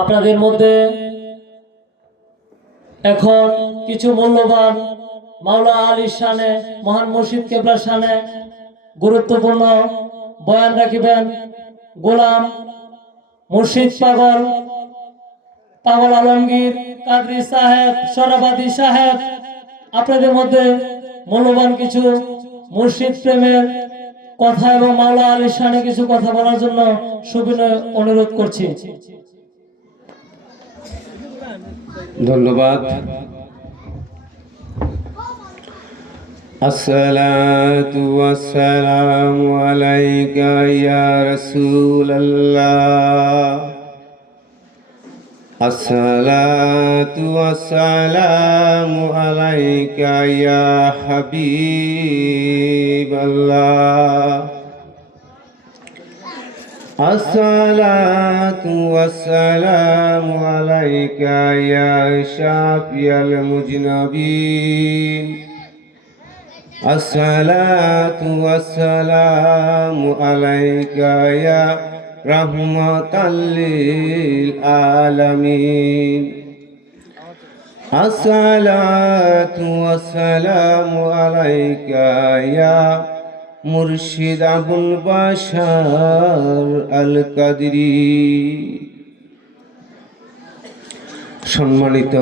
আপনাদের মধ্যে এখন কিছু মূল্যবান মাওলা আলীর শানে, মহান মুর্শিদ কেবলার শানে গুরুত্বপূর্ণ বয়ান রাখিবেন গোলাম মুর্শিদ পাগল আলমগীর কাদরি সাহেব, সরাবাদী সাহেব। আপনাদের মধ্যে মূল্যবান কিছু মুর্শিদ প্রেমের কথা এবং মাওলা আলীর শানে কিছু কথা বলার জন্য সবিনয় অনুরোধ করছি। ধন্যবাদ। আসসালাতু ওয়াসসালামু আলাইকা ইয়া রাসূলুল্লাহ। আসসালাতু ওয়াসসালামু আলাইকা ইয়া হাবিবাল্লাহ। আসসালাতু ওয়াসসালামু আলাইকা ইয়া শাফিয়াল মুজনাবিন। আসসালাতু ওয়াসসালামু আলাইকা ইয়া রাহমাতাল লিল আলামিন। আসসালাতু ওয়াসসালামু আলাইকা ইয়া মুর্শিদ আবুল বাশার আল কাদরি। সম্মানিত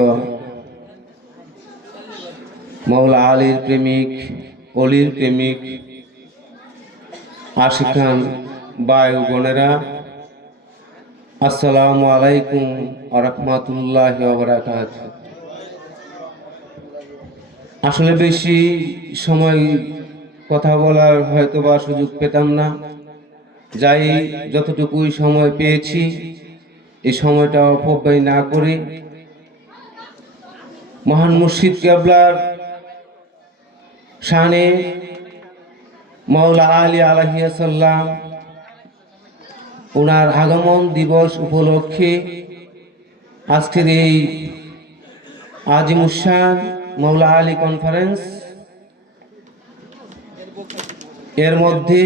মাওলা আলীর প্রেমিক, অলির প্রেমিক, আশিকান ভাই ও বোনেরা, আসসালামু আলাইকুম ওয়া রাহমাতুল্লাহি ওয়া বারাকাতুহু। আসলে বেশি সময় কথা বলার হয়তো বা সুযোগ পেতাম না, যাই যতটুকুই সময় পেয়েছি এই সময়টা অপব্যয় না করে মহান মুর্শিদ কেবলার শানে মাওলা আলী আলাইহিস সালাম ওনার আগমন দিবস উপলক্ষে আজকের এই আজিমুশান মাওলা আলী কনফারেন্স এর মধ্যে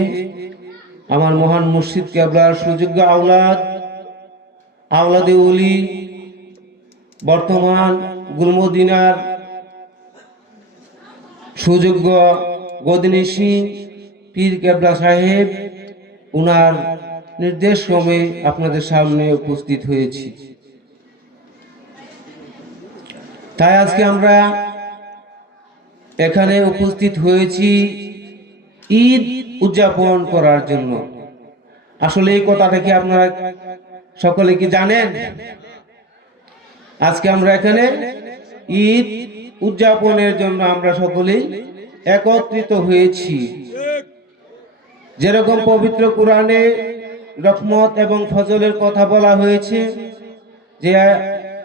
আমার মহান মুর্শিদ কেবলার সুযোগ্য আওলাদে ওলি, বর্তমান গুলমদিনার সুযোগ্য গদিনিশী পীর কেবলা সাহেব উনার নির্দেশ ক্রমে আপনাদের সামনে উপস্থিত হয়েছি। তাই আজকে আমরা এখানে উপস্থিত হয়েছি ঈদ উদযাপন করার জন্য। আসলে এই কথাটা কি আপনারা সকলে কি জানেন? আজকে আমরা এখানে ঈদ উদযাপনের জন্য আমরা সকলেই একত্রিত হয়েছি। যেরকম পবিত্র কোরআনে রহমত এবং ফজলের কথা বলা হয়েছে যে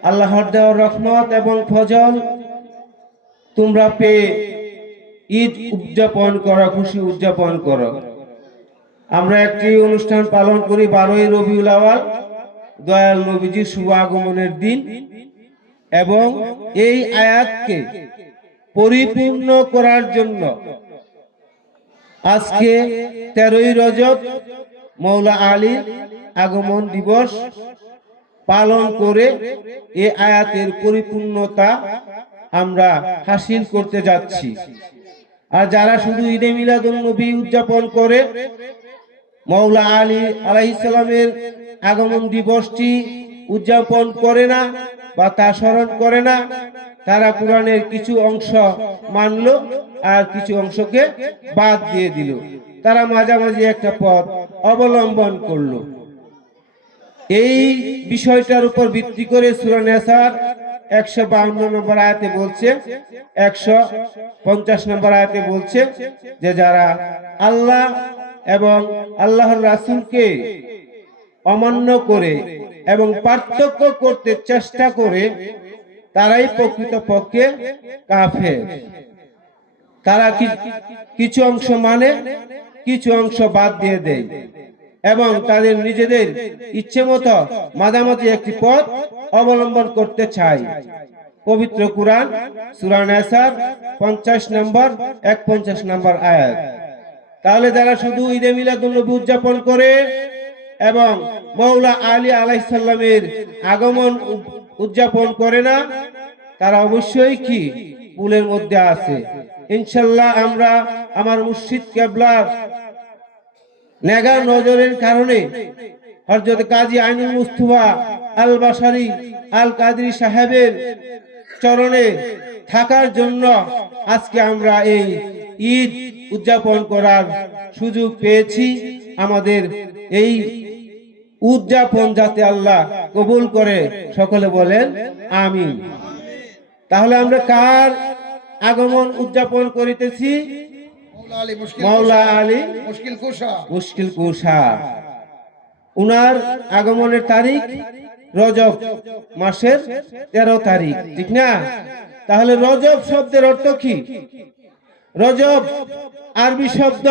আল্লাহর দেওয়া রহমত এবং ফজল তোমরা পেয়ে ঈদ উদযাপন করো, খুশি উদযাপন করো। আমরা একটি অনুষ্ঠান পালন করি 12ই রবিউল আওয়াল, দয়াল নবীজির শুভ আগমনের দিন, এবং এই আয়াতকে পরিপূর্ণ করার জন্য আজকে 13ই রজব মাওলা আলীর আগমন দিবস পালন করে এই আয়াতের পরিপূর্ণতা আমরা হাসিল করতে যাচ্ছি। আর যারা শুধু ঈদে মিলাদুন নবী উদযাপন করে মাওলা আলী আলাইহিস সালামের আগমন দিবসটি উদযাপন করে না বা তা স্মরণ করে না, তারা কোরআনের কিছু অংশ মানলো আর কিছু অংশকে বাদ দিয়ে দিল। তারা মাঝামাঝি একটা পথ অবলম্বন করলো। এই বিষয়টার উপর ভিত্তি করে সূরা নিসার 152 নম্বর আয়াতে বলছে, 150 নম্বর আয়াতে বলছে যে যারা আল্লাহ এবং আল্লাহর রাসূলকে অমান্য করে এবং পার্থক্য করতে চেষ্টা করে তারাই প্রকৃতপক্ষে কাফের। তারা কিছু অংশ মানে, কিছু অংশ বাদ দিয়ে দেয় এবং তাদের নিজেদের ইচ্ছে মতো মাঝামাঝি একটি পথ অবলম্বন করতে চায়। পবিত্র কুরআন সূরা নিসার 50 নম্বর 51 নম্বর আয়াত। তাহলে যারা শুধু ঈদে মিলাদুন্নবী উদযাপন করে এবং মৌলা আলী আলাইহিস সালামের আগমন উদযাপন করে না, তারা অবশ্যই কি ভুলের মধ্যে আছে। ইনশাআল্লাহ আমরা আমার মুর্শিদ কেবলার নেগার নজরের কারণে হযরত কাজী আইনুল মুস্তাফা আল বাশারী আল কাদরি সাহেবের চরণে থাকার জন্য আজকে আমরা এই ঈদ উদযাপন করার সুযোগ পেয়েছি। আমাদের এই উদযাপন যাতে আল্লাহ কবুল করে, সকলে বলেন আমিন। তাহলে আমরা কার আগমন উদযাপন করিতেছি? মাওলা আলী মুশকিল কুশা। উনার আগমনের তারিখ রজব মাসের 13 তারিখ, ঠিক না? তাহলে রজব শব্দের অর্থ কি? রজব আরবি শব্দ,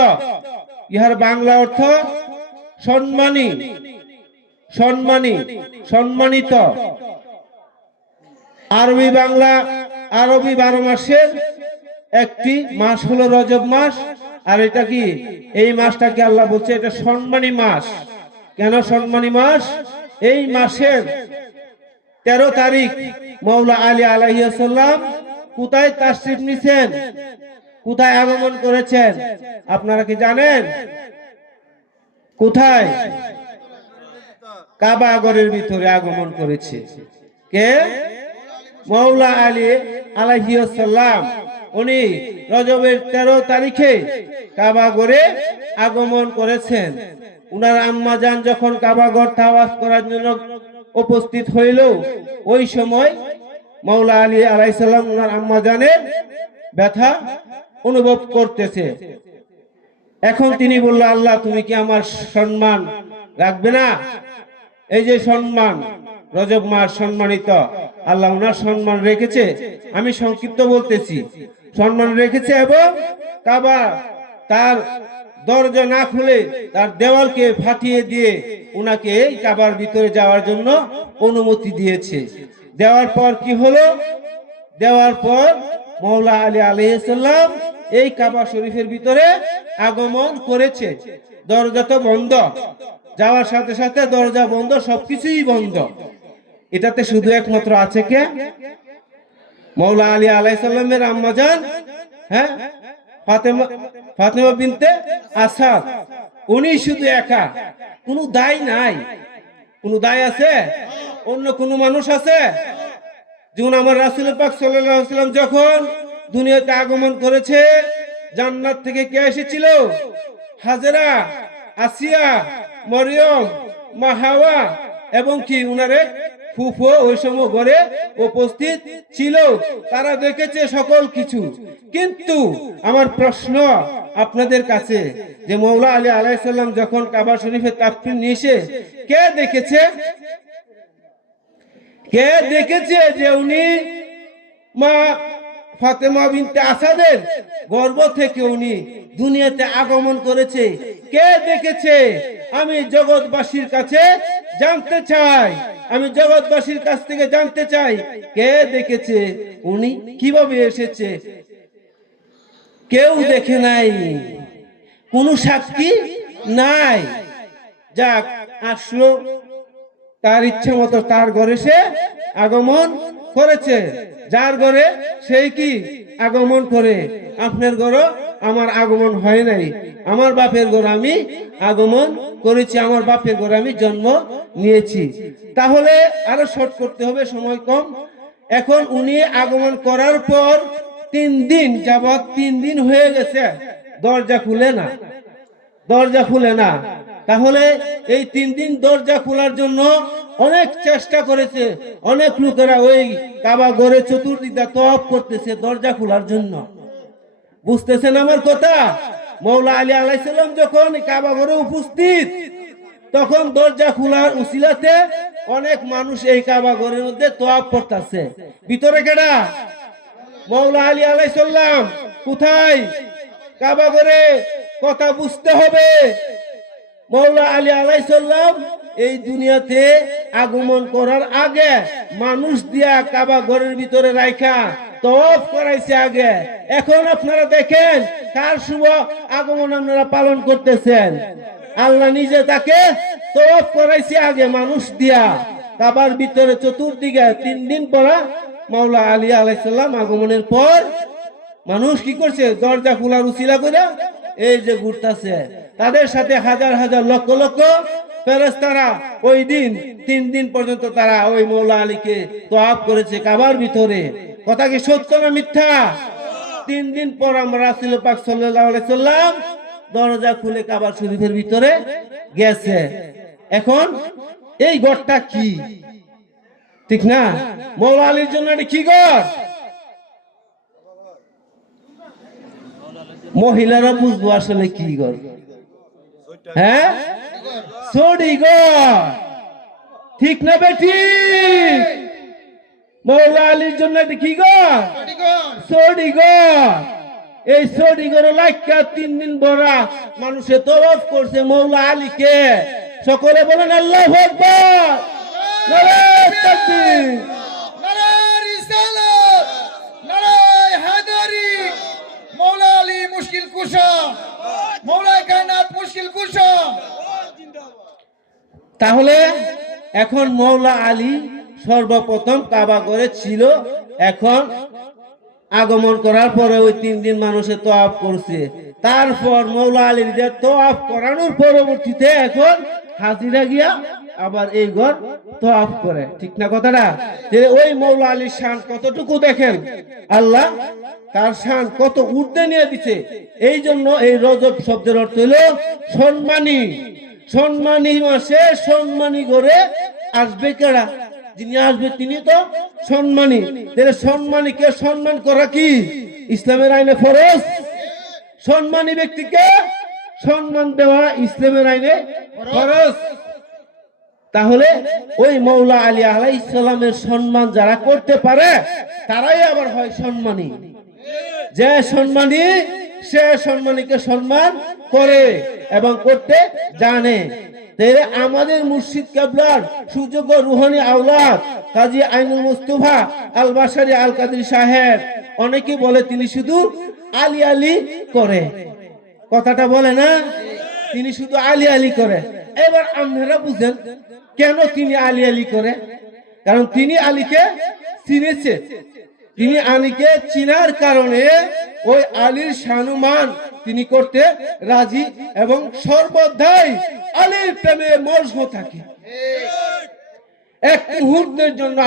ইহার বাংলা অর্থ সম্মানী, সম্মানী, সম্মানিত। আরবি 12 মাসের একটি মাস হলো রজব মাস। আর এটা কি, এই মাসটাকে আল্লাহ বলছে এটা সম্মানী মাস। কেন সম্মানী মাস? এই মাসের 13 তারিখ মাওলা আলী আলাইহিস সালাম কোথায় তাশরিফ নিছেন, কোথায় আগমন করেছেন আপনারা কি জানেন? কোথায়? কাবা ঘরের ভিতরে আগমন করেছে। কে? মাওলা আলী আলাইহিস সালাম। উনি রজবের 13 তারিখে কাবা ঘরে আগমন করেছেন। উনার আম্মা জান যখন কাবা ঘর তাওয়াফ করার জন্য উপস্থিত হইল, ওই সময় মাওলা আলী আলাইহিস সালাম উনার আম্মা জানের ব্যথা অনুভব করতেছে। এখন তিনি বলল, আল্লাহ তুমি কি আমার সম্মান রাখবে না? এই যে সম্মান, রজব মাস সম্মানিত, আল্লাহ উনার সম্মান রেখেছে। আমি সংক্ষিপ্ত বলতেছি, সম্মান রেখেছে এবং কাবা তার দরজা না খুলে তার দেওয়ালকে ফাটিয়ে দিয়ে উনাকে এই কাবার ভিতরে যাওয়ার জন্য অনুমতি দিয়েছে। দেওয়ার পর কি হলো? দেওয়ার পর মাওলা আলী আলাইহিস সালাম এই কাবা শরীফের ভিতরে আগমন করেছে। দরজা তো বন্ধ, যাওয়ার সাথে সাথে দরজা বন্ধ, সবকিছুই বন্ধ। এটাতে শুধু একমাত্র আছে কে? মাওলা আলী আলাইহিস সালামের আম্মা জান, হ্যাঁ, ফাতেমা বিনতে আসাদ। উনি শুধু একা, কোনো দায় নাই। কোনো দায় আছে? অন্য কোনো মানুষ আছে? যেমন আমার রাসূল পাক সাল্লাল্লাহু আলাইহি ওয়াসাল্লাম যখন দুনিয়াতে আগমন করেছে, জান্নাত থেকে কে এসেছিল? হাজেরা, আসিয়া, মরিয়ম, মা হাওয়া এবং কি উনারে ফুফু ওই সময় ঘরে উপস্থিত ছিল। তারা দেখেছে সকল কিছু। কিন্তু আমার প্রশ্ন আপনাদের কাছে, যে মাওলা আলী আলাইহিস সালাম যখন কাবা শরীফে তাশরিফ নিয়েছে, কে দেখেছে? কে দেখেছে যে উনি মা ফাতেমা বিনতে আসাদের গর্ভ থেকে উনি দুনিয়াতে আগমন করেছে? কে দেখেছে? আমি জগৎবাসীর কাছে জানতে চাই, আমি জগৎবাসীর কাছ থেকে জানতে চাই, কে দেখেছে উনি কিভাবে এসেছে? কেউ দেখে নাই, কোনো সাক্ষী নাই। যাক, আসলো, তার ইচ্ছা মতো তার ঘরে সে আগমন করেছে। যার ঘরে সেই কি আগমন করে। আপনার ঘরে আমার আগমন হয় নাই, আমার বাপের ঘরে আমি আগমন করেছি, আমার বাপের ঘরে আমি জন্ম নিয়েছি। তাহলে আরো শর্ট করতে হবে, সময় কম। এখন উনি আগমন করার পর 3 দিন যাবত, 3 দিন হয়ে গেছে, দরজা খুলে না, দরজা খুলে না। তাহলে এই 3 দিন দরজা খোলার জন্য অনেক চেষ্টা করেছে, অনেক লোকেরা ওই কাবা ঘরে চতুর্দিকে তওয়াফ করতেছে দরজা খোলার জন্য। বুঝতেছেন আমার কথা? মাওলা আলী আলাইহিস সালাম যখন কাবা ঘরে উপস্থিত, তখন দরজা খোলার উসিলাতে অনেক মানুষ এই কাবা ঘরের মধ্যে তওয়াফ করতেছে। ভিতরে কেডা? মাওলা আলী আলাইহিস সালাম। কোথায়? কাবা ঘরে। কথা বুঝতে হবে, মাওলা আলী আলাইহিস সালাম এই দুনিয়াতে আগমন করার আগে মানুষ দিয়া কাবা ঘরের ভিতরে রাখা তওয়াফ করাইছে আগে। এখন আপনারা দেখেন কার শুভ আগমন আপনারা পালন করতেছেন। আল্লাহ নিজে তাকে তওয়াফ করাইছে আগে মানুষ দিয়া কাবার ভিতরে চতুর্দিকে 3 দিন পরা মাওলা আলী আলাইহিস সালাম আগমনের পর মানুষ কি করছে দরজা খোলার উসিলা করে এই যে ঘুরতাছে তাদের সাথে হাজার হাজার লক্ষ লক্ষ ফেরেশতারা ওই দিন 3 দিন পর্যন্ত তারা ওই মাওলা আলীকে তওয়াফ করেছে কাবার ভিতরে। কথা কি সত্য না মিথ্যা? 3 দিন পর আমরা রাসূল পাক সাল্লাল্লাহু আলাইহি সাল্লাম দরজা খুলে কাবা শরীফের ভিতরে গেছে। এখন এই ঘরটা কি? ঠিক না? মাওলা আলীর জন্য এটা কি ঘর? মহিলারা বুঝবো আসলে কি ঘর। হ্যাঁ, সড়ি ঘর। ঠিক না বেটি? মাওলা আলীর জন্য এটা কি ঘর? সড়ি ঘর। এই সড়ি ঘর লাইকা 3 দিন ভরা মানুষে তওয়াফ করছে মাওলা আলীকে। সকলে বলেন আল্লাহু আকবার, নারায়ে তাকবীর, নারায়ে রিসালাত, নারায়ে হায়দারি। মাওলা আলী মুশকিল কুশা, মাওলা কায়নাত মুশকিল কুশা। তাহলে এখন মাওলা আলী সর্বপ্রথম কাবা ঘরে ছিল। এখন আগমন করার পরে ওই 3 দিন মানুষে তওয়াফ করছে। তারপর মাওলা আলীর যে তওয়াফ করানোর পরবর্তীতে এখন হাজিরা গিয়া আবার এই ঘর তওয়াফ করে। ঠিক না কথাটা? যে ওই মাওলা আলীর শান কতটুকু দেখেন, আল্লাহ তার শান কত ঊর্ধ্বে নিয়ে দিছে। এই জন্য এই রজব শব্দের অর্থ হলো সম্মানী। সম্মানী মাসে সম্মানী ঘরে আসবে কারা? যিনি আসবে তিনি তো সম্মানী। তাহলে সম্মানীকে সম্মান করা কি ইসলামের আইনে ফরজ? সম্মানী ব্যক্তিকে সম্মান দেওয়া ইসলামের আইনে ফরজ। তাহলে ওই মাওলা আলী আলাইহিস সালামের সম্মান যারা করতে পারে তারাই আবার হয় সম্মানী। যে সম্মানী সে সম্মানীকে সম্মান করে এবং করতে জানে। তাহলে আমাদের মুর্শিদ কেবলার সুযোগ্য রুহানি আওলাদ কাজী আইনুল মুস্তাফা আল বাশারি আল কাদরি সাহেব, অনেকে বলে তিনি শুধু আলী আলী করে। কথাটা বলে না, তিনি শুধু আলী আলী করে। এবার আপনারা বুঝেন কেন তিনি আলী আলী করে। কারণ তিনি আলীকে চিনেছে। তিনি আলীকে চিনার কারণে ওই আলীর সম্মান তিনি করতে রাজি এবং সর্বদাই আলীর প্রেমে মগ্ন থাকে। এক মুহূর্তের জন্য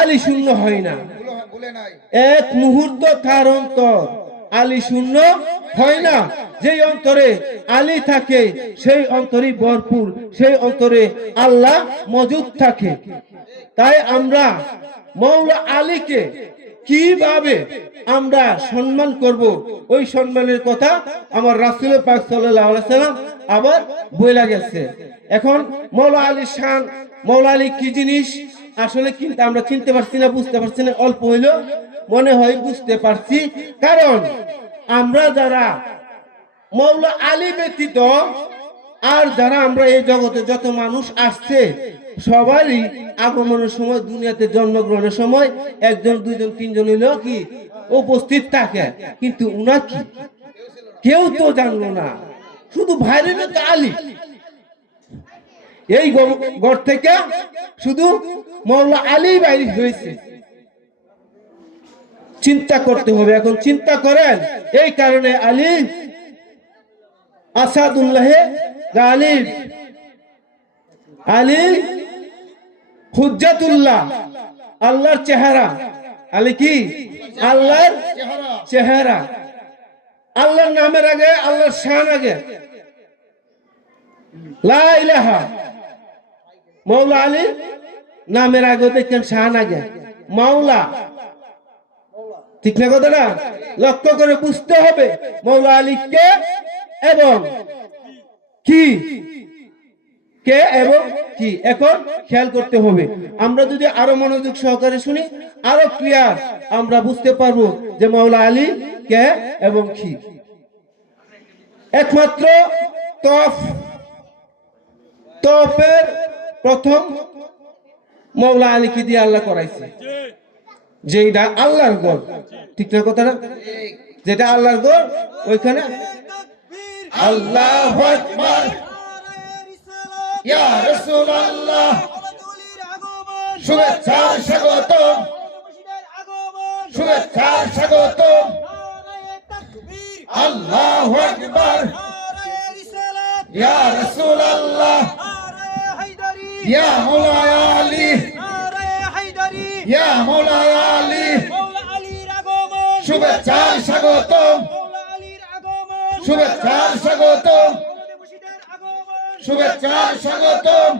আলী শূন্য হয় না। এক মুহূর্ত তার অন্তর আলী শূন্য হয় না। যেই অন্তরে আলী থাকে সেই অন্তরে ভরপুর, সেই অন্তরে আল্লাহ মজুদ থাকে। তাই আমরা মাওলা আলীকে কিভাবে আমরা সম্মান করব, ওই সম্মানের কথা আমার রাসূল পাক সাল্লাল্লাহু আলাইহি সাল্লাম আবার বইলা গেছে। এখন মাওলা আলীর শান, মাওলা আলী কি জিনিস আসলে কিন্তু আমরা চিনতে পারছি না, বুঝতে পারছি না। অল্প হইলেও মনে হয় বুঝতে পারছি। কারণ আমরা যারা মাওলা আলী ব্যতীত আর যারা আমরা এই জগতে যত মানুষ আসছে সবারই আগমনের সময়, দুনিয়াতে জন্মগ্রহণের সময় 1 জন 2 জন 3 জন হইলেও কি উপস্থিত থাকে, কিন্তু উনার কি কেউ তো জানলো না। শুধু ভাইরের তো আলী। এই ঘর থেকে শুধু মাওলা আলী বাইরে হয়েছে। চিন্তা করতে হবে। এখন চিন্তা করেন, এই কারণে আলী আসাদুল্লাহ গালিব, আলী হুজ্জাতুল্লাহ, আল্লাহর চেহারা। আলী কি? আল্লাহর চেহারা। আল্লাহর নামের আগে আল্লাহর শান আগে। লা ইলাহা, মাওলা আলী নামের আগে দেখেন শান আগে মাওলা। ঠিক না কথাটা? লক্ষ্য করে বুঝতে হবে মাওলা আলী কে এবং কি, কে এবং কি। এখন খেয়াল করতে হবে। আমরা যদি আরো মনোযোগ সহকারে শুনি আরো ক্লিয়ার আমরা বুঝতে পারবো যে মাওলা আলী কে এবং কি। একমাত্র তওয়াফের প্রথম মাওলা আলীকে দিয়ে আল্লাহ করাইছে। যেটা আল্লাহর ঘর, ঠিক না কথাটা? যেটা আল্লাহর ঘর ওইখানে আল্লাহু আকবার, ইয়া রাসূলুল্লাহ, শুভেচ্ছা স্বাগতম, শুভেচ্ছা স্বাগতম, আল্লাহু আকবার, ইয়া রাসূলুল্লাহ, ইয়া মাওলানা আলী, ইয়া মাওলানা আলী, শুভেচ্ছা স্বাগতম, শুভেচ্ছা স্বাগতম, শুভেচ্ছা স্বাগতম।